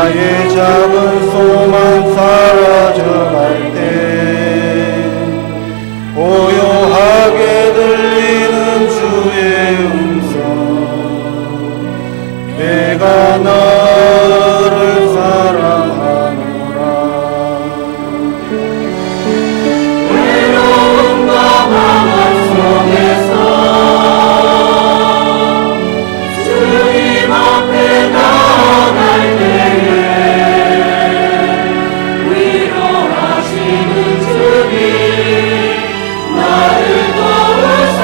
나의 작은 소망 사라져갈 때 고요하게 들리는 주의 음성, 내가 너를 사랑하노라. 외로움과 방황 속에서 주님 앞에 나아갈 때에 위로하시는 주님 나를 도우사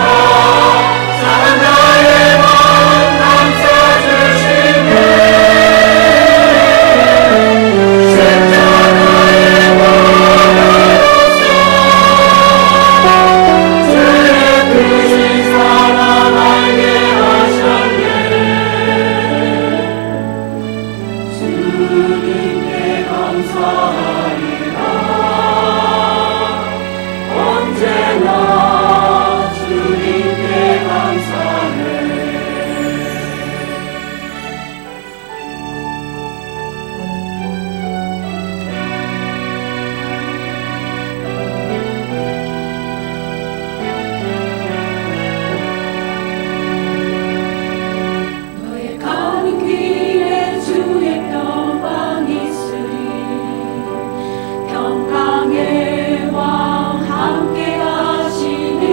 사랑 나의 마음 감싸주시네. 십자가의 보혈로서 주의 크신 사랑 알게 하셨네. 주님께 감사하리라. 언제나 주님께 감사해. 너의 가는 길에 주의 평강 있으리. 평강의 왕 함께 하시니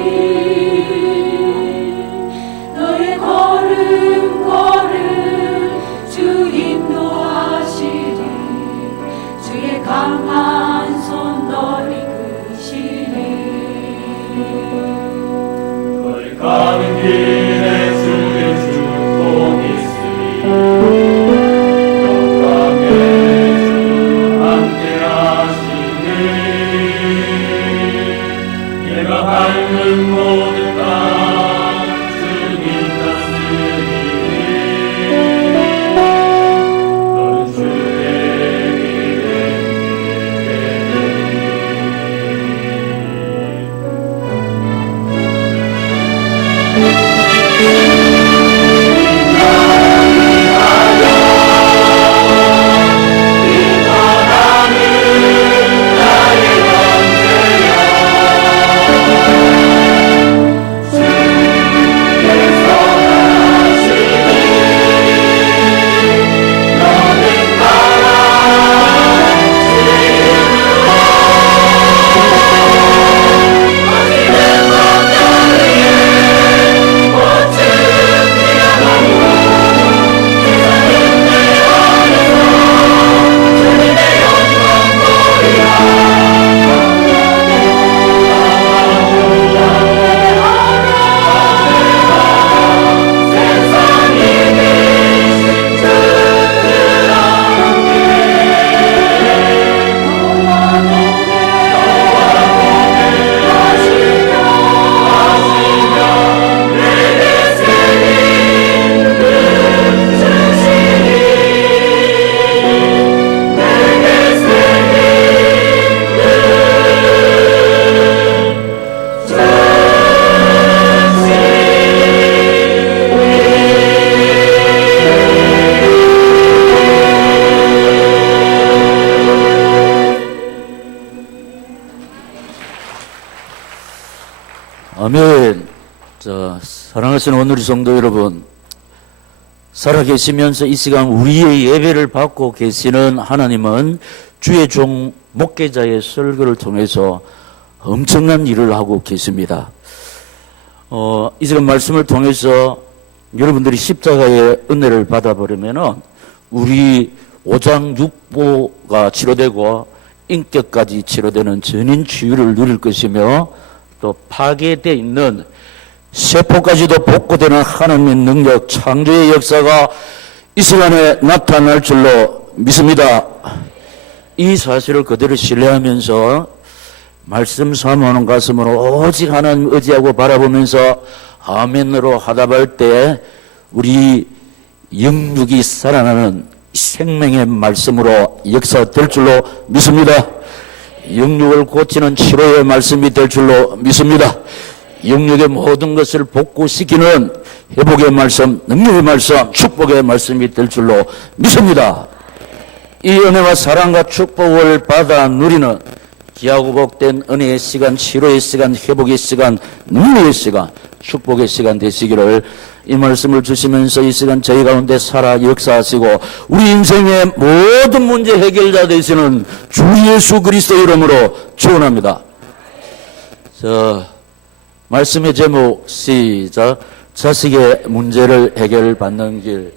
너의 걸음 주 인도하시리. 주의 강한 손 널 이끄시리. 너의 가는 길에 주의 축복 있으리. 평강의 주 함께 하시니 내가 밟는 모든 땅 주님 다스리니 너는 주의 길에 아멘. 사랑하시는 오늘의 성도 여러분, 살아계시면서 이 시간 우리의 예배를 받고 계시는 하나님은 주의 종 목회자의 설교를 통해서 엄청난 일을 하고 계십니다. 이 시간 말씀을 통해서 여러분들이 십자가의 은혜를 받아버리면은 우리 오장육부가 치료되고 인격까지 치료되는 전인 치유를 누릴 것이며, 또 파괴되어 있는 세포까지도 복구되는 하나님의 능력, 창조의 역사가 이 시간에 나타날 줄로 믿습니다. 이 사실을 그대로 신뢰하면서 말씀 사모하는 가슴으로 오직 하나님 의지하고 바라보면서 아멘으로 하답할 때 우리 영육이 살아나는 생명의 말씀으로 역사될 줄로 믿습니다. 영육을 고치는 치료의 말씀이 될 줄로 믿습니다. 영육의 모든 것을 복구시키는 회복의 말씀, 능력의 말씀, 축복의 말씀이 될 줄로 믿습니다. 이 은혜와 사랑과 축복을 받아 누리는 귀하고 복된 은혜의 시간, 치료의 시간, 회복의 시간, 능력의 시간, 축복의 시간 되시기를 이 말씀을 주시면서 이 시간 저희 가운데 살아 역사하시고 우리 인생의 모든 문제 해결자 되시는 주 예수 그리스도 이름으로 축원합니다. 말씀의 제목 시작. 자식의 문제를 해결받는 길.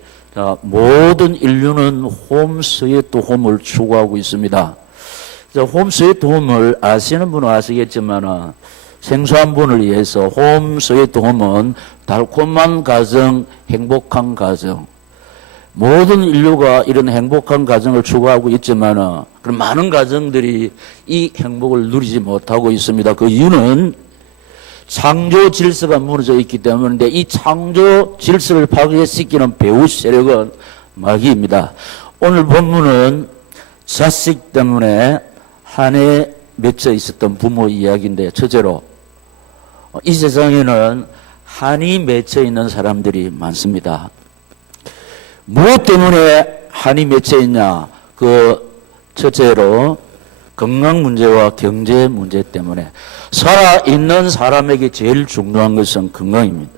모든 인류는 홈 스위트 홈을 추구하고 있습니다. 홈 스위트 홈을 아시는 분은 아시겠지만 생소한 분을 위해서 홈 스위트 홈은 달콤한 가정, 행복한 가정. 모든 인류가 이런 행복한 가정을 추구하고 있지만 그런 많은 가정들이 이 행복을 누리지 못하고 있습니다. 그 이유는 창조 질서가 무너져 있기 때문인데 이 창조 질서를 파괴시키는 배후 세력은 마귀입니다. 오늘 본문은 자식 때문에 한해 맺혀 있었던 부모 이야기인데 첫째로 이 세상에는 한이 맺혀 있는 사람들이 많습니다. 무엇 때문에 한이 맺혀 있냐? 첫째로 건강 문제와 경제 문제 때문에 살아있는 사람에게 제일 중요한 것은 건강입니다.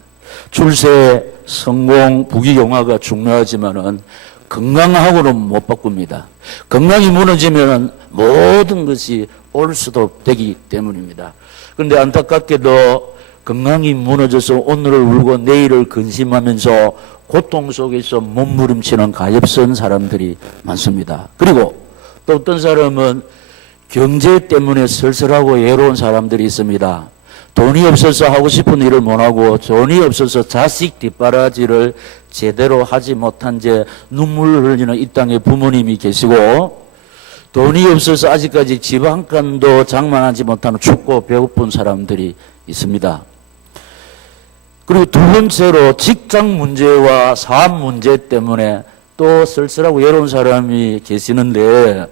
출세, 성공, 부귀영화가 중요하지만은 건강하고는 못 바꿉니다. 건강이 무너지면 모든 것이 올 수도 되기 때문입니다. 그런데 안타깝게도 건강이 무너져서 오늘을 울고 내일을 근심하면서 고통 속에서 몸부림치는 가엾은 사람들이 많습니다. 그리고 또 어떤 사람은 경제 때문에 쓸쓸하고 외로운 사람들이 있습니다. 돈이 없어서 하고 싶은 일을 못하고 돈이 없어서 자식 뒷바라지를 제대로 하지 못한 채 눈물을 흘리는 이 땅에 부모님이 계시고 돈이 없어서 아직까지 집 한 칸도 장만하지 못하는 춥고 배고픈 사람들이 있습니다. 그리고 두 번째로 직장 문제와 사업 문제 때문에 또 쓸쓸하고 외로운 사람이 계시는데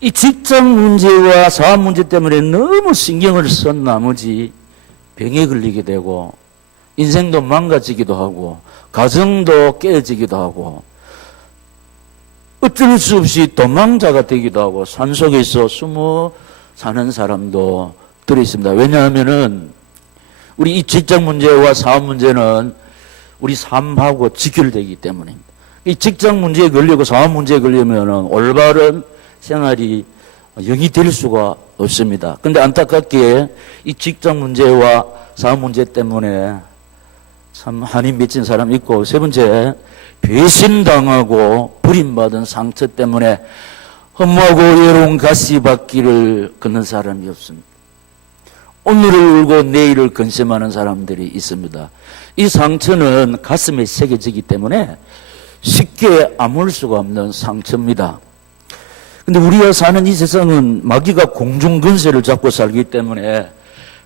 이 직장 문제와 사업 문제 때문에 너무 신경을 쓴 나머지 병에 걸리게 되고 인생도 망가지기도 하고 가정도 깨어지기도 하고 어쩔 수 없이 도망자가 되기도 하고 산속에서 숨어 사는 사람도 들어있습니다. 왜냐하면은 우리 이 직장 문제와 사업 문제는 우리 삶하고 직결되기 때문입니다. 이 직장 문제에 걸리고 사업 문제에 걸리면은 올바른 생활이 영이 될 수가 없습니다. 그런데 안타깝게 이 직장 문제와 사업 문제 때문에 참 한이 맺힌 사람이 있고 세 번째 배신당하고 버림받은 상처 때문에 허무하고 외로운 가시밭길을 걷는 사람이 없습니다. 오늘을 울고 내일을 근심하는 사람들이 있습니다. 이 상처는 가슴에 새겨지기 때문에 쉽게 아물 수가 없는 상처입니다. 근데 우리가 사는 이 세상은 마귀가 공중근세를 잡고 살기 때문에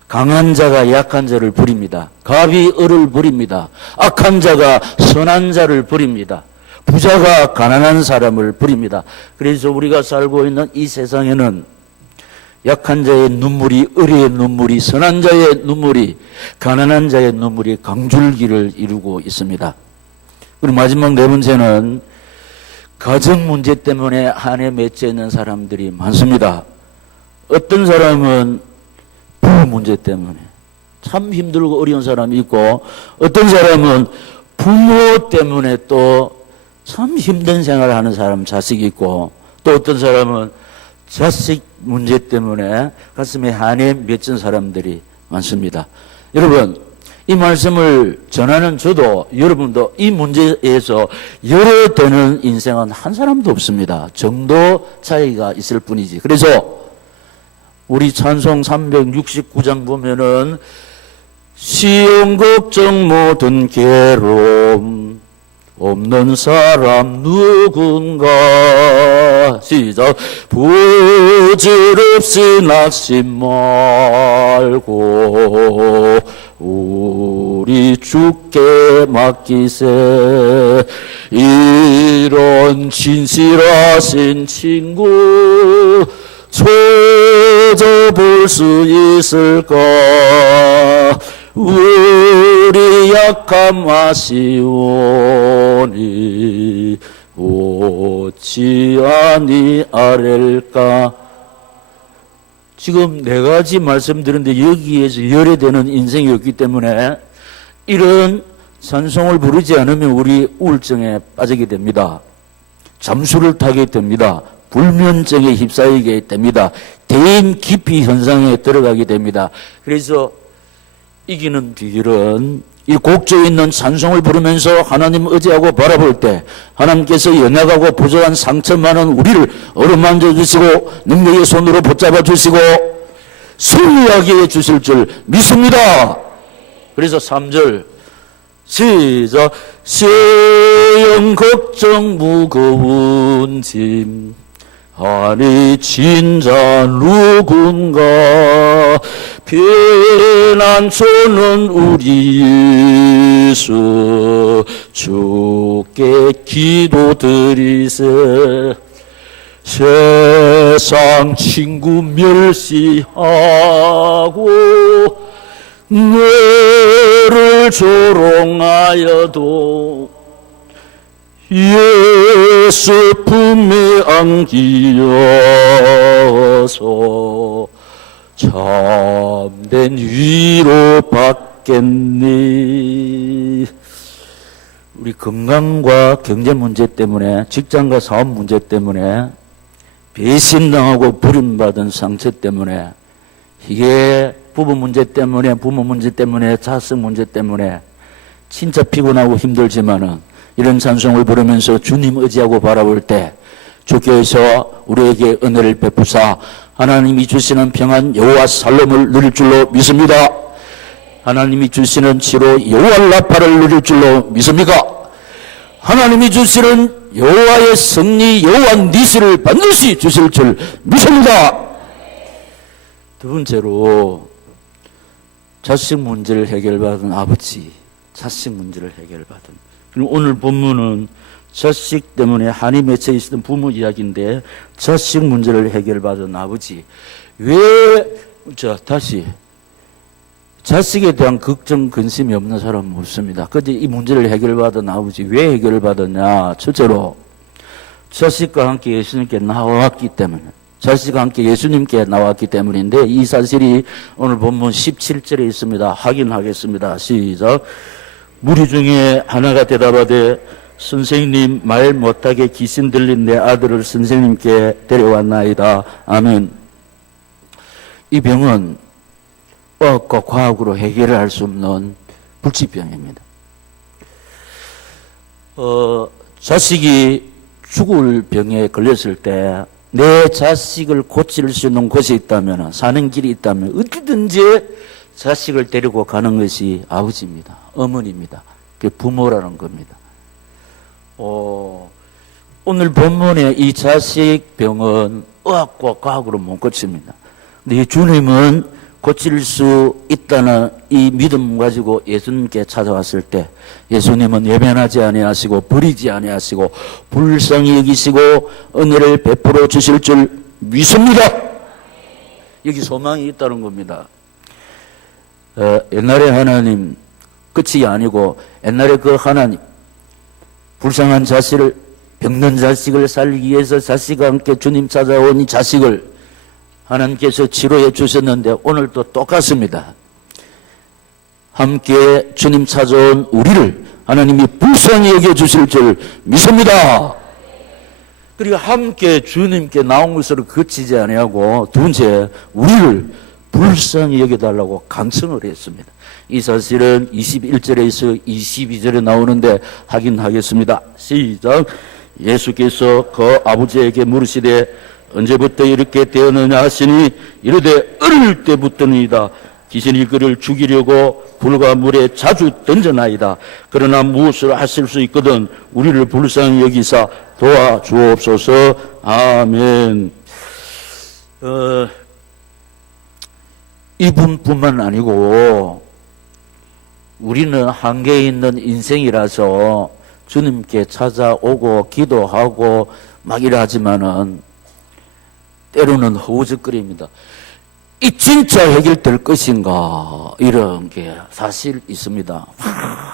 강한 자가 약한 자를 부립니다. 갑이 을을 부립니다. 악한 자가 선한 자를 부립니다. 부자가 가난한 사람을 부립니다. 그래서 우리가 살고 있는 이 세상에는 약한 자의 눈물이 을의 눈물이 선한 자의 눈물이 가난한 자의 눈물이 강줄기를 이루고 있습니다. 그리고 마지막 네 번째는 가정 문제 때문에 한해 맺혀 있는 사람들이 많습니다. 어떤 사람은 부부 문제 때문에 참 힘들고 어려운 사람이 있고 어떤 사람은 부모 때문에 또 참 힘든 생활을 하는 사람 자식이 있고 또 어떤 사람은 자식 문제 때문에 가슴에 한해 맺힌 사람들이 많습니다. 여러분 이 말씀을 전하는 저도 여러분도 이 문제에서 열어되는 인생은 한 사람도 없습니다. 정도 차이가 있을 뿐이지. 그래서 우리 찬송 369장 보면은 시험 걱정 모든 괴로움 없는 사람 누군가 시작 부질없이 낙심 말고 우리 주께 맡기세 이런 진실하신 친구 찾아볼 수 있을까 우리 약함 아시오니 좋지 아니하렐까. 지금 네 가지 말씀드렸는데 여기에서 열애되는 인생이 없기 때문에 이런 찬송을 부르지 않으면 우리 우울증에 빠지게 됩니다. 잠수를 타게 됩니다. 불면증에 휩싸이게 됩니다. 대인 기피 현상에 들어가게 됩니다. 그래서 이기는 비결은 이 곡조에 있는 찬송을 부르면서 하나님 의지하고 바라볼 때 하나님께서 연약하고 부족한 상처 많은 우리를 어루만져 주시고 능력의 손으로 붙잡아 주시고 승리하게 해 주실 줄 믿습니다. 그래서 3절 시작. 세영 걱정 무거운 짐 아니 진짜 누군가 피난처는 우리 예수 주께 기도드리세. 세상 친구 멸시하고 너를 조롱하여도 예수 품에 안기어서 참된 위로 받겠니. 우리 건강과 경제 문제 때문에 직장과 사업 문제 때문에 배신당하고 버림받은 상처 때문에 이게 부부 문제 때문에 부모 문제 때문에 자식 문제 때문에 진짜 피곤하고 힘들지만은 이런 찬송을 부르면서 주님 의지하고 바라볼 때 주께서 우리에게 은혜를 베푸사 하나님이 주시는 평안 여호와 살롬을 누릴 줄로 믿습니다. 하나님이 주시는 치료 여호와 라파를 누릴 줄로 믿습니까? 하나님이 주시는 여호와의 승리 여호와 니시를 반드시 주실 줄 믿습니다. 두 번째로 자식 문제를 해결받은 아버지, 자식 문제를 해결받은. 그럼 오늘 본문은 자식 때문에 한이 맺혀 있었던 부모 이야기인데 자식 문제를 해결받은 아버지. 다시 자식에 대한 걱정, 근심이 없는 사람은 없습니다. 그런데 이 문제를 해결받은 아버지 왜 해결을 받았냐? 첫째로 자식과 함께 예수님께 나왔기 때문에 자식과 함께 예수님께 나왔기 때문인데 이 사실이 오늘 본문 17절에 있습니다. 확인하겠습니다. 시작. 무리 중에 하나가 대답하되 선생님 말 못하게 귀신 들린 내 아들을 선생님께 데려왔나이다. 아멘. 이 병은 의학과 과학으로 해결을 할 수 없는 불치병입니다. 자식이 죽을 병에 걸렸을 때 내 자식을 고칠 수 있는 곳이 있다면, 사는 길이 있다면 어디든지 자식을 데리고 가는 것이 아버지입니다. 어머니입니다. 그게 부모라는 겁니다. 오늘 본문의 이 자식 병은 의학과 과학으로 못 고칩니다. 근데 이 주님은 고칠 수 있다는 이 믿음 가지고 예수님께 찾아왔을 때 예수님은 외면하지 아니하시고 버리지 아니하시고 불쌍히 여기시고 은혜를 베풀어 주실 줄 믿습니다. 여기 소망이 있다는 겁니다. 옛날에 하나님 끝이 아니고 옛날에 그 하나님 불쌍한 자식을 병든 자식을 살리기 위해서 자식과 함께 주님 찾아온 이 자식을 하나님께서 치료해 주셨는데 오늘도 똑같습니다. 함께 주님 찾아온 우리를 하나님이 불쌍히 여겨주실 줄 믿습니다. 그리고 함께 주님께 나온 것으로 그치지 아니하고 두 번째 우리를 불쌍히 여겨달라고 간청을 했습니다. 이 사실은 21절에서 22절에 나오는데 확인하겠습니다. 시작. 예수께서 그 아버지에게 물으시되 언제부터 이렇게 되었느냐 하시니 이르되 어릴 때부터니이다. 귀신이 그를 죽이려고 불과 물에 자주 던져나이다. 그러나 무엇을 하실 수 있거든 우리를 불쌍히 여기사 도와주옵소서. 아멘. 이분뿐만 아니고 우리는 한계에 있는 인생이라서 주님께 찾아오고 기도하고 막 이러하지만은 때로는 허우적거립니다. 이 진짜 해결될 것인가 이런 게 사실 있습니다.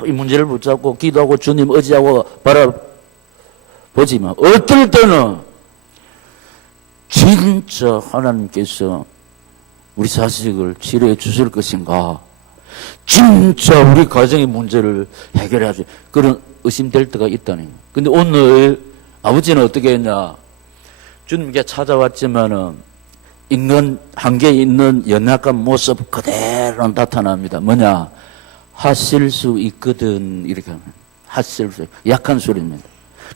이 문제를 붙잡고 기도하고 주님 의지하고 보지만 어떨 때는 진짜 하나님께서 우리 자식을 치료해 주실 것인가, 진짜 우리 가정의 문제를 해결해 줄 그런 의심될 때가 있다는 거예요. 근데 오늘 아버지는 어떻게 했냐, 주님께 찾아왔지만은 인간 한계에 있는 연약한 모습 그대로 나타납니다. 뭐냐, 하실 수 있거든, 이렇게 하면 하실 수, 약한 소리입니다.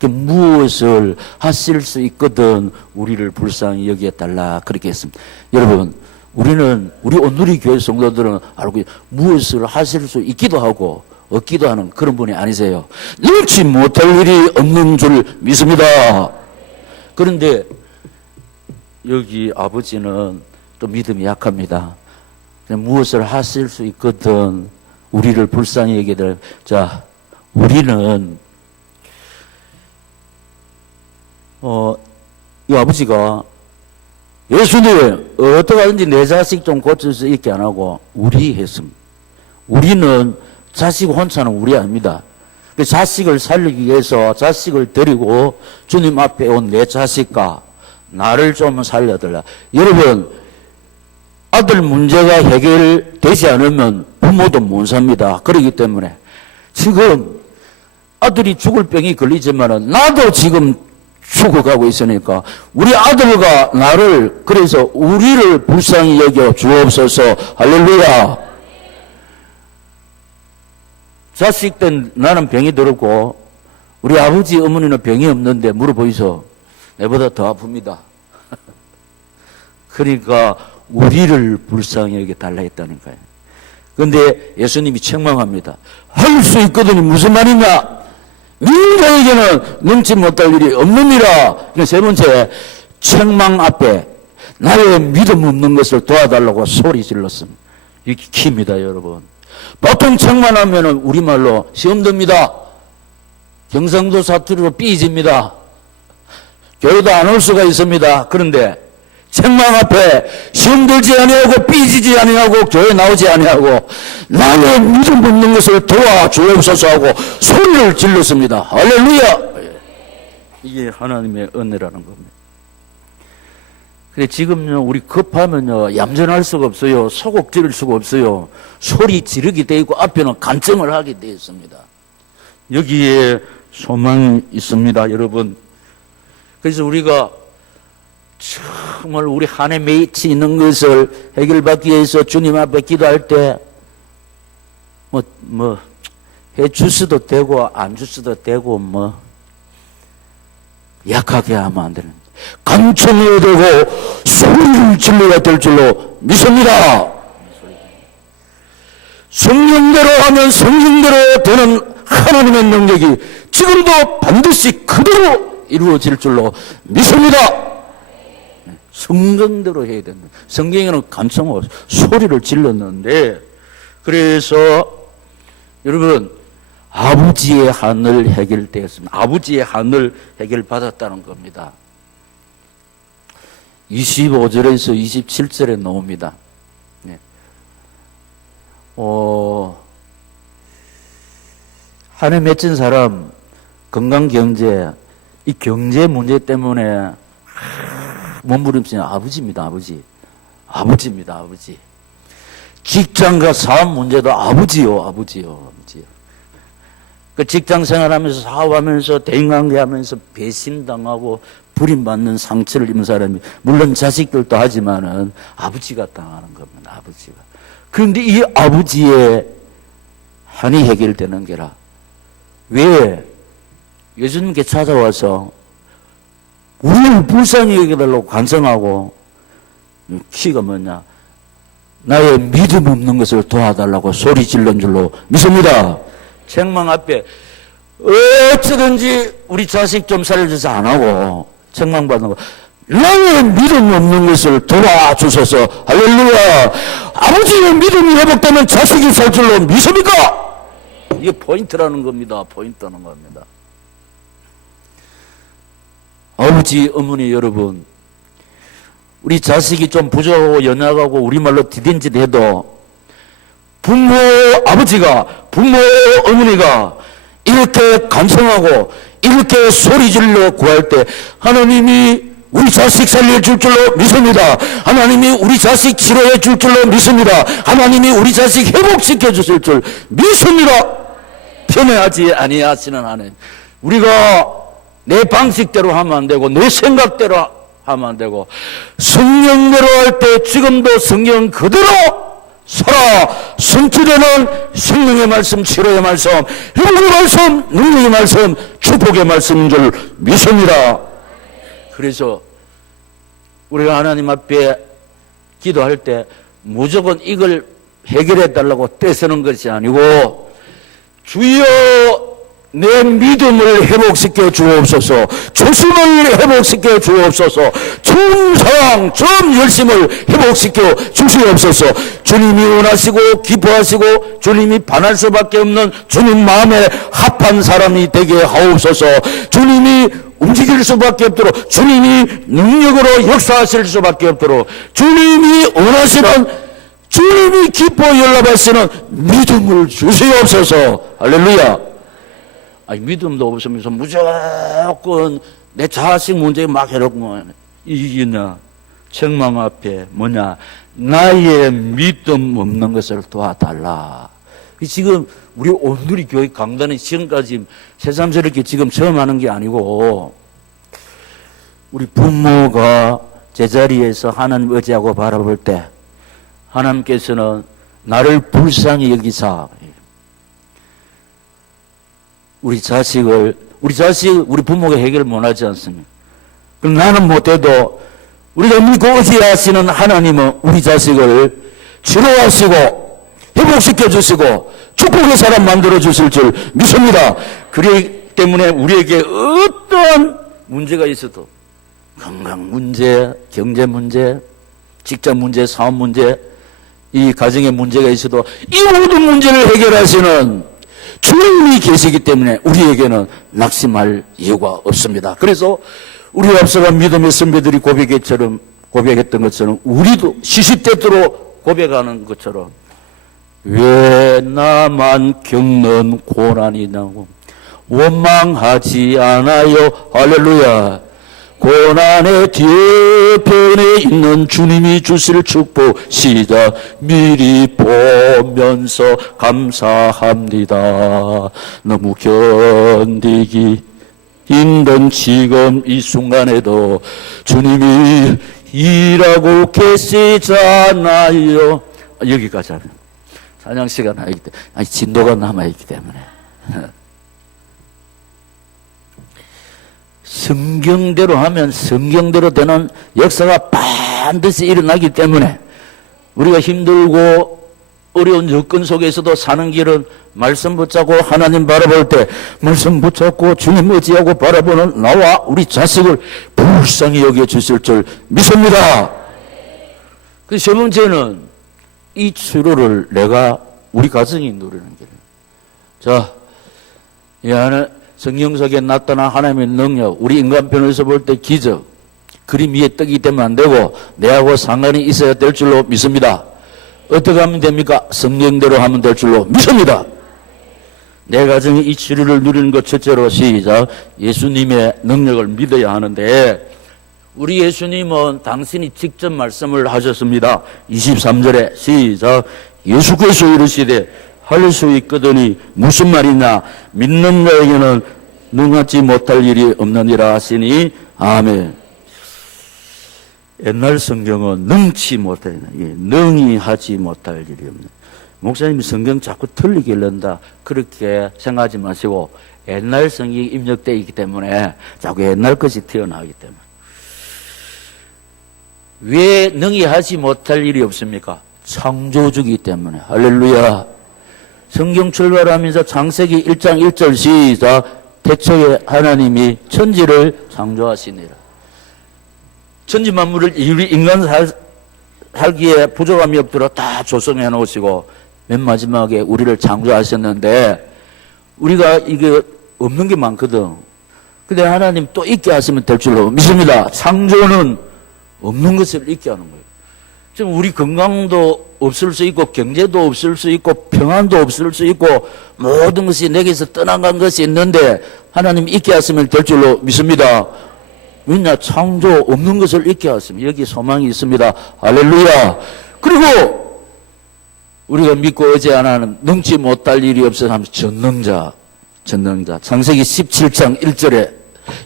무엇을 하실 수 있거든 우리를 불쌍히 여기해달라, 그렇게 했습니다. 여러분, 우리는, 우리 온누리 교회 성도들은 알고 무엇을 하실 수 있기도 하고 없기도 하는 그런 분이 아니세요. 능치 못할 일이 없는 줄 믿습니다. 그런데 여기 아버지는 또 믿음이 약합니다. 무엇을 하실 수 있거든 우리를 불쌍히 여기해달라. 자, 우리는 이 아버지가 예수님 어떻게 하든지 내 자식 좀 고쳐서 이렇게 안 하고 우리 했습니다. 우리는 자식 혼자는 우리 아닙니다. 그 자식을 살리기 위해서 자식을 데리고 주님 앞에 온 내 자식과 나를 좀 살려달라. 여러분, 아들 문제가 해결되지 않으면 부모도 못 삽니다. 그렇기 때문에 지금 아들이 죽을 병이 걸리지만은 나도 지금 죽어가고 있으니까 우리 아들과 나를, 그래서 우리를 불쌍히 여겨 주옵소서. 할렐루야. 자식 때 나는 병이 들었고 우리 아버지 어머니는 병이 없는데 물어보이소. 내보다 더 아픕니다. 그러니까 우리를 불쌍히 여겨 달라 했다니까요. 그런데 예수님이 책망합니다. 할 수 있거든요. 무슨 말이냐? 인자에게는 능치 못할 일이 없느니라. 세 번째, 책망 앞에 나의 믿음 없는 것을 도와달라고 소리 질렀습니다. 이게 키입니다, 여러분. 보통 책망하면은 우리말로 시험 듭니다. 경상도 사투리로 삐집니다. 교회도 안 올 수가 있습니다. 그런데 책망 앞에 시험 들지 아니하고 삐지지 아니하고 교회 나오지 아니하고 나의 믿음 없는 것을 도와주옵소서 하고 소리를 질렀습니다. 할렐루야. 이게 하나님의 은혜라는 겁니다. 근데 지금요, 우리 급하면요 얌전할 수가 없어요. 소곡 지를 수가 없어요. 소리 지르게 돼 있고 앞에는 간청을 하게 돼 있습니다. 여기에 소망이 있습니다, 여러분. 그래서 우리가 정말 우리 한 해 매치 있는 것을 해결받기 위해서 주님 앞에 기도할 때 해 주셔도 되고 안 주셔도 되고 약하게 하면 안 되는, 간청해야 되고 소리를 질러야 될 줄로 믿습니다. 성령대로 하면 성령대로 되는 하나님의 능력이 지금도 반드시 그대로 이루어질 줄로 믿습니다. 성경대로 해야 된다. 성경에는 간청하고 소리를 질렀는데, 그래서 여러분, 아버지의 한을 해결되었습니다. 아버지의 한을 해결받았다는 겁니다. 25절에서 27절에 나옵니다. 네. 한 해 맺힌 사람, 건강 경제, 이 경제 문제 때문에 몸부림치는 아버지입니다, 아버지. 아버지입니다, 아버지. 직장과 사업 문제도 아버지요, 아버지요, 아버지요. 그 직장 생활하면서 사업하면서 대인관계 하면서 배신당하고 불임받는 상처를 입은 사람이, 물론 자식들도 하지만은 아버지가 당하는 겁니다, 아버지가. 그런데 이 아버지의 한이 해결되는 게라. 왜? 예수님께 찾아와서 우리를 불쌍히 여겨달라고 간청하고, 키가 뭐냐? 나의 믿음 없는 것을 도와달라고 소리 질른 줄로 믿습니다. 책망 앞에 어쩌든지 우리 자식 좀 살려줘서 안 하고 책망받는 거, 나의 믿음 없는 것을 도와주셔서. 할렐루야. 아버지의 믿음이 회복되면 자식이 살 줄로 믿습니까? 이게 포인트라는 겁니다. 포인트라는 겁니다. 아버지, 어머니 여러분, 우리 자식이 좀 부족하고 연약하고 우리말로 디딘짓 해도 부모, 아버지가, 부모, 어머니가 이렇게 간청하고 이렇게 소리질러 구할 때 하나님이 우리 자식 살려줄 줄로 믿습니다. 하나님이 우리 자식 치료해 줄 줄로 믿습니다. 하나님이 우리 자식 회복시켜 주실 줄 믿습니다. 편애하지 아니하시는 하나님. 우리가 내 방식대로 하면 안 되고 내 생각대로 하면 안 되고 성령대로 할 때 지금도 성령 그대로 살아 성취되는 성령의 말씀, 치료의 말씀, 회복의 말씀, 능력의 말씀, 축복의 말씀인 줄 믿습니다. 그래서 우리가 하나님 앞에 기도할 때 무조건 이걸 해결해 달라고 떼쓰는 것이 아니고 주여 내 믿음을 회복시켜 주옵소서, 조심을 회복시켜 주옵소서, 처음 사랑, 처음 열심을 회복시켜 주시옵소서. 주님이 원하시고 기뻐하시고 주님이 반할 수밖에 없는 주님 마음에 합한 사람이 되게 하옵소서. 주님이 움직일 수밖에 없도록, 주님이 능력으로 역사하실 수밖에 없도록, 주님이 원하시는, 주님이 기뻐 연락하시는 믿음을 주시옵소서. 할렐루야. 아니, 믿음도 없으면서 무조건 내 자식 문제에 막 해놓고 이기냐. 책망 앞에 뭐냐, 나의 믿음 없는 것을 도와달라. 지금 우리 온누리 교회 강단이 지금까지 새삼스럽게 지금 처음 하는 게 아니고, 우리 부모가 제자리에서 하나님 의지하고 바라볼 때 하나님께서는 나를 불쌍히 여기사 우리 부모가 해결 못하지 않습니까? 그럼 나는 못해도 우리가 믿고 의지하시는 하나님은 우리 자식을 치료하시고 회복시켜 주시고 축복의 사람 만들어 주실 줄 믿습니다. 그렇기 때문에 우리에게 어떤 문제가 있어도, 건강 문제, 경제 문제, 직장 문제, 사업 문제, 이 가정의 문제가 있어도 이 모든 문제를 해결하시는 주님이 계시기 때문에 우리에게는 낙심할 이유가 없습니다. 그래서 우리 앞서간 믿음의 선배들이 고백했던 것처럼 우리도 시시때때로 고백하는 것처럼, 왜 나만 겪는 고난이 나고 원망하지 않아요. 할렐루야. 고난의 뒤편에 있는 주님이 주실 축복 시작 미리 보면서 감사합니다. 너무 견디기 힘든 지금 이 순간에도 주님이 일하고 계시잖아요. 여기까지 하면 찬양 시간 아니기 때문에, 아니 진도가 남아있기 때문에 성경대로 하면 성경대로 되는 역사가 반드시 일어나기 때문에 우리가 힘들고 어려운 여건 속에서도 사는 길은 말씀 붙잡고 하나님 바라볼 때 말씀 붙잡고 주님 의지하고 바라보는 나와 우리 자식을 불쌍히 여겨주실 줄 믿습니다. 그 세 번째는 이 치료를 내가 우리 가정이 누리는 길이에요. 자, 이 안에 성경 속에 나타난 하나님의 능력, 우리 인간편에서 볼 때 기적, 그림 위에 떡이 되면 안 되고 내하고 상관이 있어야 될 줄로 믿습니다. 어떻게 하면 됩니까? 성경대로 하면 될 줄로 믿습니다. 내 가정이 이 치료를 누리는 것 첫째로 시작. 예수님의 능력을 믿어야 하는데, 우리 예수님은 당신이 직접 말씀을 하셨습니다. 23절에 시작. 예수께서 이르시되 할 수 있거든이 무슨 말이냐, 믿는 자에게는 능하지 못할 일이 없느니라 하시니 아멘. 옛날 성경은 능치 못해, 능히 하지 못할 일이 없는. 목사님이 성경 자꾸 틀리게 읽는다 그렇게 생각하지 마시고, 옛날 성경이 입력되어 있기 때문에 자꾸 옛날 것이 튀어나오기 때문에. 왜 능히 하지 못할 일이 없습니까? 창조주기 때문에. 할렐루야. 성경 출발하면서 창세기 1장 1절 시작. 태초에 하나님이 천지를 창조하시니라. 천지 만물을 우리 인간 살기에 부족함이 없도록 다 조성해 놓으시고 맨 마지막에 우리를 창조하셨는데, 우리가 이게 없는 게 많거든. 근데 하나님 또 있게 하시면 될 줄로 믿습니다. 창조는 없는 것을 있게 하는 거예요. 지금 우리 건강도 없을 수 있고 경제도 없을 수 있고 평안도 없을 수 있고 모든 것이 내게서 떠나간 것이 있는데 하나님 잊게 하시면 될 줄로 믿습니다. 왜냐? 창조 없는 것을 잊게 하시면 여기 소망이 있습니다. 할렐루야. 그리고 우리가 믿고 의지하는 능치 못할 일이 없어서 하면 전능자. 창세기 17장 1절에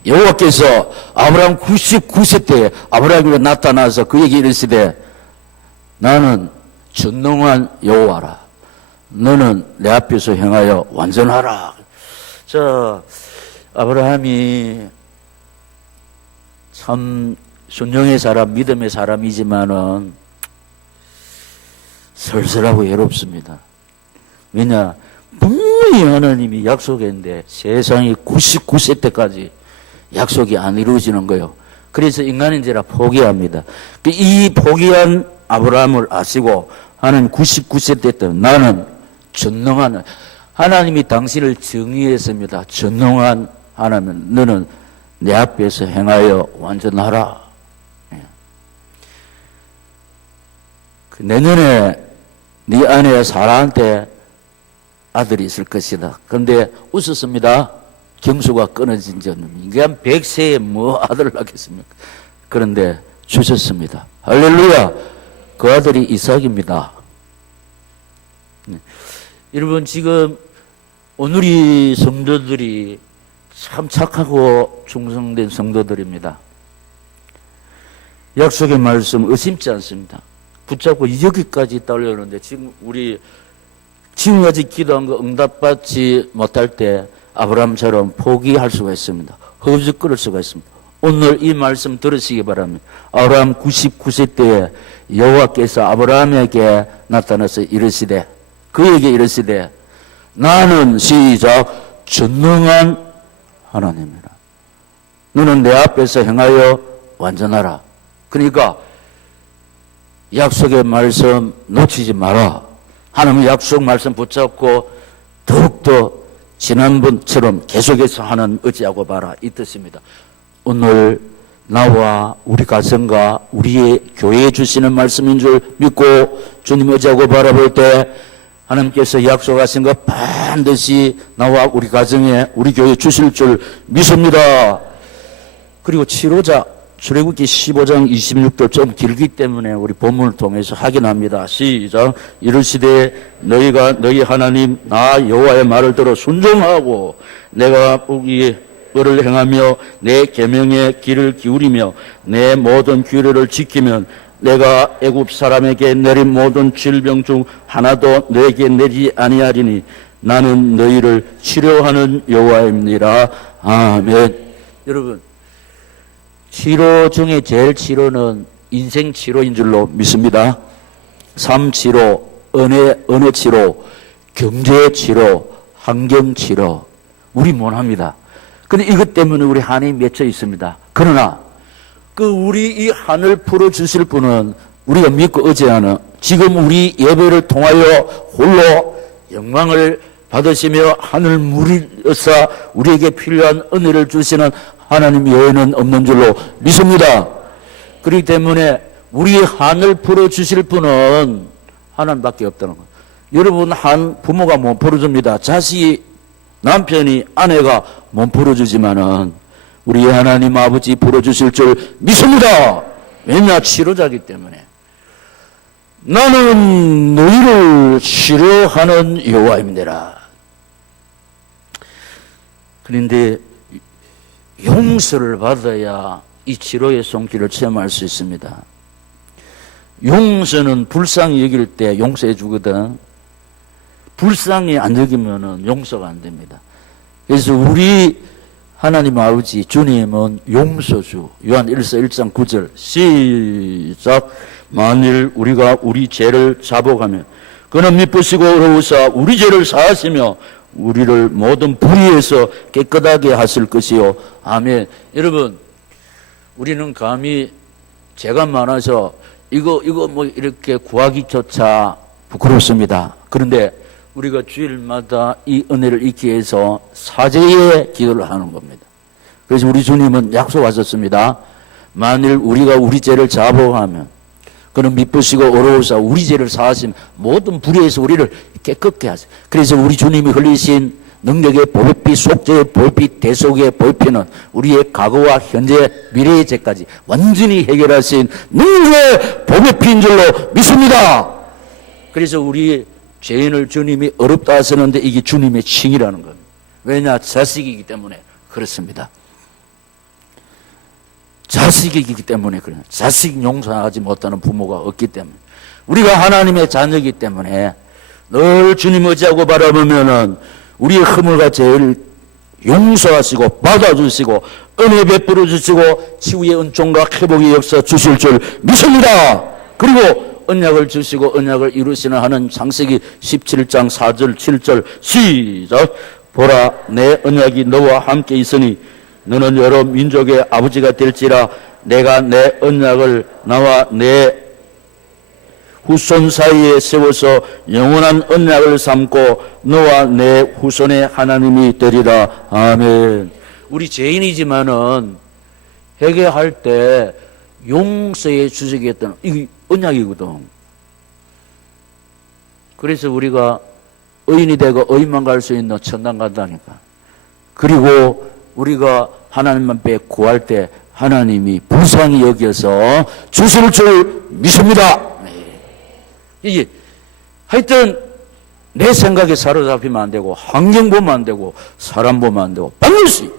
여호와께서 아브라함 99세 때에 아브라함에게 나타나서 그에게 이르시되 나는 전능한 여호와라. 너는 내 앞에서 행하여 완전하라. 자, 아브라함이 참 순종의 사람, 믿음의 사람이지만은 설설하고 외롭습니다. 왜냐? 분명히 하나님이 약속했는데 세상이 99세 때까지 약속이 안 이루어지는 거예요. 그래서 인간인지라 포기합니다. 이 포기한 아브라함을 아시고 하나님 99세 때 나는 전능한 하나님이 당신을 정의했습니다. 전능한 하나님, 너는 내 앞에서 행하여 완전하라. 내년에 네 아내 사라한테 아들이 있을 것이다. 그런데 웃었습니다. 경수가 끊어진 전 인간 100세에 뭐 아들을 낳겠습니까? 그런데 주셨습니다. 할렐루야. 그 아들이 이삭입니다. 여러분, 지금 오늘이 성도들이 참 착하고 충성된 성도들입니다. 약속의 말씀 의심치 않습니다. 붙잡고 여기까지 따르려는데 지금까지 기도한 거 응답받지 못할 때 아브라함처럼 포기할 수가 있습니다. 허우적거릴 수가 있습니다. 오늘 이 말씀 들으시기 바랍니다. 아브라함 99세 때에 여호와께서 아브라함에게 나타나서 이르시되 그에게 이르시되 나는 시작 전능한 하나님이라. 너는 내 앞에서 행하여 완전하라. 그러니까 약속의 말씀 놓치지 마라. 하나님의 약속 말씀 붙잡고 더욱더 지난번처럼 계속해서 하나님 의지하고 봐라. 이 뜻입니다. 오늘 나와 우리 가정과 우리의 교회에 주시는 말씀인 줄 믿고 주님 의지하고 바라볼 때 하나님께서 약속하신 것 반드시 나와 우리 가정에 우리 교회에 주실 줄 믿습니다. 그리고 치료자 출애굽기 15장 26절 좀 길기 때문에 우리 본문을 통해서 확인합니다. 시작. 이르시되 너희가 너희 하나님 나 여호와의 말을 들어 순종하고 내가 보기에 을을 행하며 내 계명의 귀를 기울이며 내 모든 규례를 지키면 내가 애굽 사람에게 내린 모든 질병 중 하나도 너에게 내리지 아니하리니 나는 너희를 치료하는 여호와입니다. 아멘. 여러분, 치료 중에 제일 치료는 인생 치료인 줄로 믿습니다. 삶 치료, 은혜 치료, 경제 치료, 환경 치료 우리 못합니다. 근데 이것 때문에 우리 한이 맺혀 있습니다. 그러나 우리 이 한을 풀어주실 분은 우리가 믿고 의지하는 지금 우리 예배를 통하여 홀로 영광을 받으시며 하늘 물이어서 우리에게 필요한 은혜를 주시는 하나님 외에는 없는 줄로 믿습니다. 그렇기 때문에 우리 한을 풀어주실 분은 하나님밖에 없다는 거예요. 여러분 한 부모가 못 풀어줍니다. 자식이 남편이 아내가 못 풀어주지만은 우리 하나님 아버지 풀어주실 줄 믿습니다. 왜냐? 치료자기 때문에. 나는 너희를 치료하는 여호와입니다. 그런데 용서를 받아야 이 치료의 손길을 체험할 수 있습니다. 용서는 불쌍히 여길 때 용서해 주거든. 불쌍히 안 여기면은 용서가 안 됩니다. 그래서 우리 하나님 아버지 주님은 용서주. 요한 1서 1장 9절 시작. 만일 우리가 우리 죄를 자복하면 그는 미쁘시고 의로우사 우리 죄를 사하시며 우리를 모든 불의에서 깨끗하게 하실 것이요. 아멘. 여러분, 우리는 감히 죄가 많아서 이거 뭐 이렇게 구하기조차 부끄럽습니다. 그런데 우리가 주일마다 이 은혜를 잊기 위해서 사죄의 기도를 하는 겁니다. 그래서 우리 주님은 약속하셨습니다. 만일 우리가 우리 죄를 자복하면 그는 미쁘시고 어려우사 우리 죄를 사하심 모든 불의에서 우리를 깨끗게 하세요. 그래서 우리 주님이 흘리신 능력의 보배피, 속죄의 보배피, 대속의 보배피는 우리의 과거와 현재, 미래의 죄까지 완전히 해결하신 능력의 보배피인 줄로 믿습니다. 그래서 우리 죄인을 주님이 어렵다 하시는데 이게 주님의 칭이라는 겁니다. 왜냐? 자식이기 때문에 그렇습니다. 자식이기 때문에 그래요. 자식 용서하지 못하는 부모가 없기 때문에. 우리가 하나님의 자녀이기 때문에 늘 주님 의지하고 바라보면은 우리의 허물과 죄를 용서하시고 받아주시고 은혜 베풀어 주시고 치유의 은총과 회복의 역사 주실 줄 믿습니다. 그리고 언약을 주시고 언약을 이루시는 하는 창세기 17장 4절 7절 시작. 보라 내 언약이 너와 함께 있으니 너는 여러 민족의 아버지가 될지라. 내가 내 언약을 나와 내 후손 사이에 세워서 영원한 언약을 삼고 너와 내 후손의 하나님이 되리라. 아멘. 우리 죄인이지만은 회개할 때 용서해 주시겠다는 이 언약이거든. 그래서 우리가 의인이 되고 의인만 갈 수 있는 천당 간다니까. 그리고 우리가 하나님 앞에 구할 때 하나님이 불쌍히 여겨서 주실 줄 믿습니다. 이게 하여튼 내 생각에 사로잡히면 안 되고 환경 보면 안 되고 사람 보면 안 되고 반드시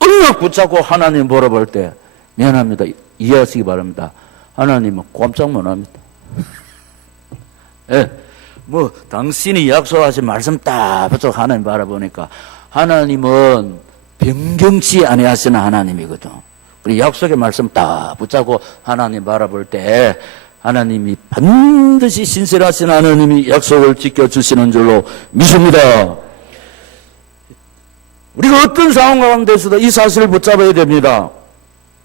언약 붙잡고 하나님 보러 때 미안합니다. 이해하시기 바랍니다. 하나님은 꼼짝 못합니다. 예, 뭐 당신이 약속하신 말씀 딱 붙잡고 하나님 바라보니까 하나님은 변경치 아니하시는 하나님이거든. 그리고 약속의 말씀 딱 붙잡고 하나님 바라볼 때 하나님이 반드시 신실하신 하나님이 약속을 지켜주시는 줄로 믿습니다. 우리가 어떤 상황 가운데서도 이 사실을 붙잡아야 됩니다.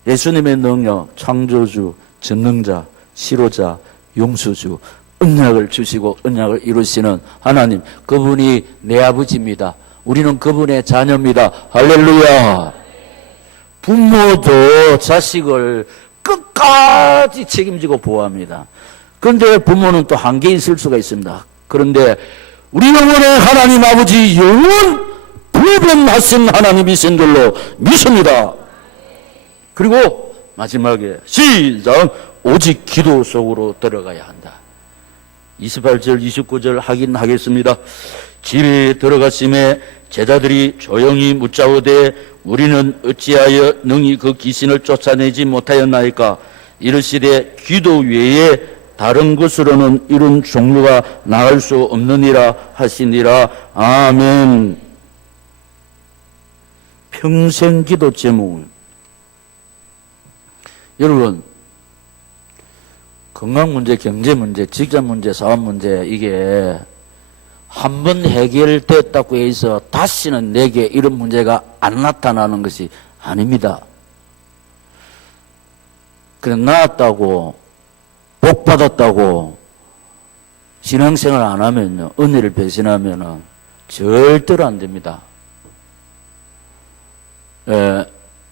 예수님의 능력, 창조주, 전능자, 치료자, 용서주, 언약을 주시고 언약을 이루시는 하나님, 그분이 내 아버지입니다. 우리는 그분의 자녀입니다. 할렐루야. 부모도 자식을 끝까지 책임지고 보호합니다. 그런데 부모는 또 한계 있을 수가 있습니다. 그런데 우리 영혼의 하나님 아버지 영원 불변하신 하나님이신 줄로 믿습니다. 그리고 마지막에 시작. 오직 기도 속으로 들어가야 한다. 28절 29절 하긴 하겠습니다. 집에 들어갔음에 제자들이 조용히 묻자오되 우리는 어찌하여 능히 그 귀신을 쫓아내지 못하였나이까. 이르시되 기도 외에 다른 것으로는 이런 종류가 나을 수 없느니라 하시니라. 아멘. 평생 기도 제목. 여러분, 건강 문제, 경제 문제, 직장 문제, 사업 문제, 이게 한 번 해결됐다고 해서 다시는 내게 이런 문제가 안 나타나는 것이 아닙니다. 그래, 나았다고, 복 받았다고, 신앙생활 안 하면요, 은혜를 배신하면은 절대로 안 됩니다.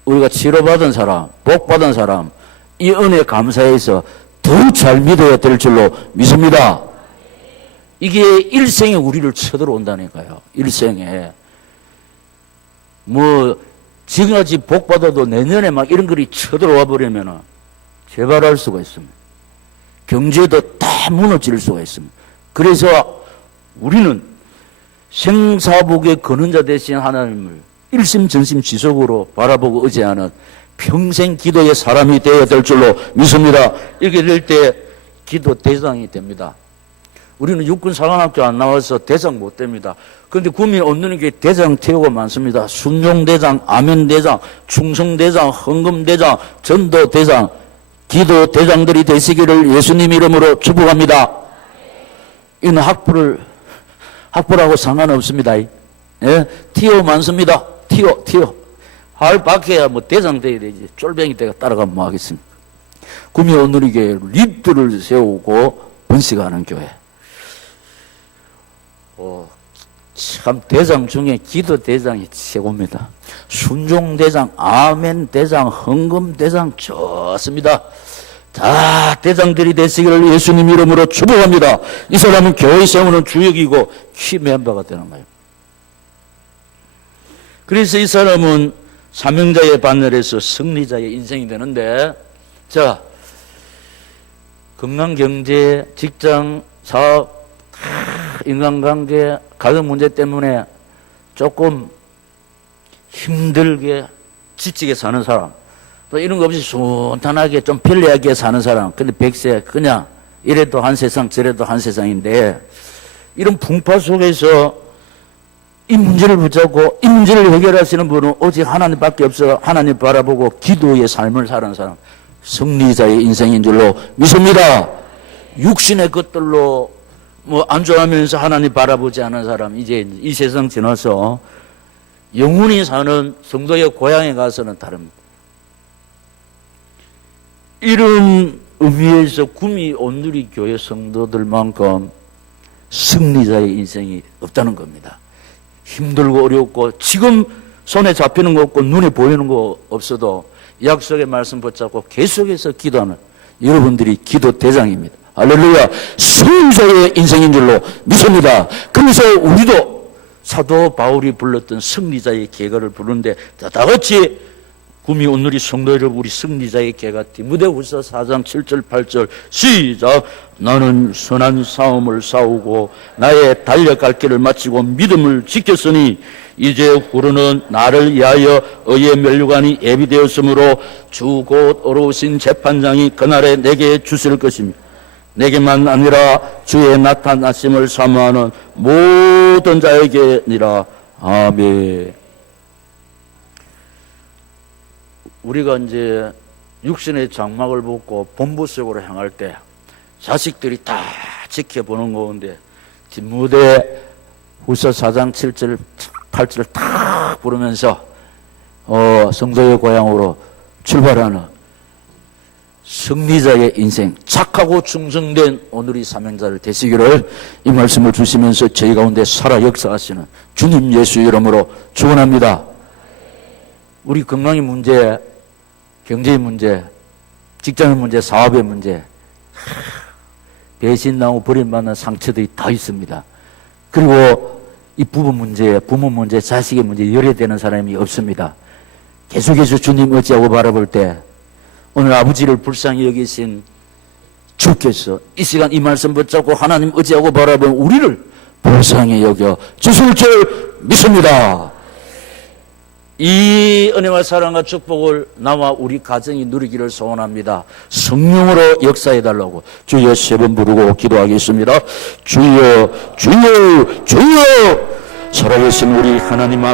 우리가 치료받은 사람, 복 받은 사람, 이 은혜 감사해서 더 잘 믿어야 될 줄로 믿습니다. 이게 일생에 우리를 쳐들어온다니까요. 일생에. 뭐, 지금까지 복 받아도 내년에 막 이런 글이 쳐들어와 버리면은 재발할 수가 있습니다. 경제도 다 무너질 수가 있습니다. 그래서 우리는 생사복의 근원자 되신 하나님을 일심전심 지속으로 바라보고 의지하는 평생 기도의 사람이 되어야 될 줄로 믿습니다. 이렇게 될 때 기도 대장이 됩니다. 우리는 육군사관학교 안 나와서 대장 못 됩니다. 그런데 국민 얻는 게 대장 태우가 많습니다. 순종대장, 아멘대장, 충성대장, 헌금대장, 전도대장, 기도대장들이 되시기를 예수님 이름으로 축복합니다. 이는 학부라고 상관없습니다. 예? 티오 많습니다. 티오. 할 밖에야 뭐 대장 돼야 되지. 쫄병이 때가 따라가면 뭐 하겠습니까? 구미 오누리교회 리더를 세우고 번식하는 교회. 참 대장 중에 기도 대장이 최고입니다. 순종 대장, 아멘 대장, 헌금 대장 좋습니다. 다 대장들이 되시기를 예수님 이름으로 축복합니다. 이 사람은 교회 세우는 주역이고 키 멤버가 되는 거예요. 그래서 이 사람은 사명자의 반열에서 승리자의 인생이 되는데, 자, 건강, 경제, 직장, 사업, 인간관계, 가정 문제 때문에 조금 힘들게 지치게 사는 사람, 또 이런 거 없이 순탄하게 좀 편리하게 사는 사람, 근데 100세 그냥 이래도 한 세상 저래도 한 세상인데, 이런 풍파 속에서 이 문제를 붙잡고 이 문제를 해결하시는 분은 오직 하나님밖에 없어. 하나님 바라보고 기도의 삶을 사는 사람, 승리자의 인생인 줄로 믿습니다. 육신의 것들로 안주하면서 하나님 바라보지 않은 사람, 이제 이 세상 지나서 영원히 사는 성도의 고향에 가서는 다릅니다. 이런 의미에서 구미 온누리 교회 성도들만큼 승리자의 인생이 없다는 겁니다. 힘들고 어렵고 지금 손에 잡히는 거 없고 눈에 보이는 거 없어도 약속의 말씀 붙잡고 계속해서 기도하는 여러분들이 기도 대장입니다. 할렐루야. 승리자의 인생인 줄로 믿습니다. 그래서 우리도 사도 바울이 불렀던 승리자의 계가를 부르는데, 다 같이 구미 온누리 성도 여러분, 우리 승리자의 계가 디모데후서 4장 7절 8절 시작. 나는 선한 싸움을 싸우고 나의 달려갈 길을 마치고 믿음을 지켰으니 이제 후로는 나를 위하여 의의 면류관이 예비되었으므로 주 곧 어려우신 재판장이 그날에 내게 주실 것입니다. 내게만 아니라 주의 나타나심을 사모하는 모든 자에게니라. 아멘. 우리가 이제 육신의 장막을 벗고 본부 속으로 향할 때 자식들이 다 지켜보는 가운데 디모데 후서 4장 7절 8절을 탁 부르면서 성도의 고향으로 출발하는 승리자의 인생, 착하고 충성된 오늘의 사명자를 되시기를 이 말씀을 주시면서 저희 가운데 살아 역사하시는 주님 예수 이름으로 축원합니다. 우리 건강의 문제, 경제의 문제, 직장의 문제, 사업의 문제, 배신당하고 버림받는 상처들이 다 있습니다. 그리고 이 부부 문제, 부모 문제, 자식의 문제 열애되는 사람이 없습니다. 계속해서 주님 의지하고 바라볼 때 오늘 아버지를 불쌍히 여기신 주께서 이 시간 이 말씀 붙잡고 하나님 의지하고 바라본 우리를 불쌍히 여겨 주실 줄 믿습니다. 이 은혜와 사랑과 축복을 나와 우리 가정이 누리기를 소원합니다. 성령으로 역사해달라고 주여 3번 부르고 기도하겠습니다. 주여 주여 주여. 살아계신 우리 하나님 아버지,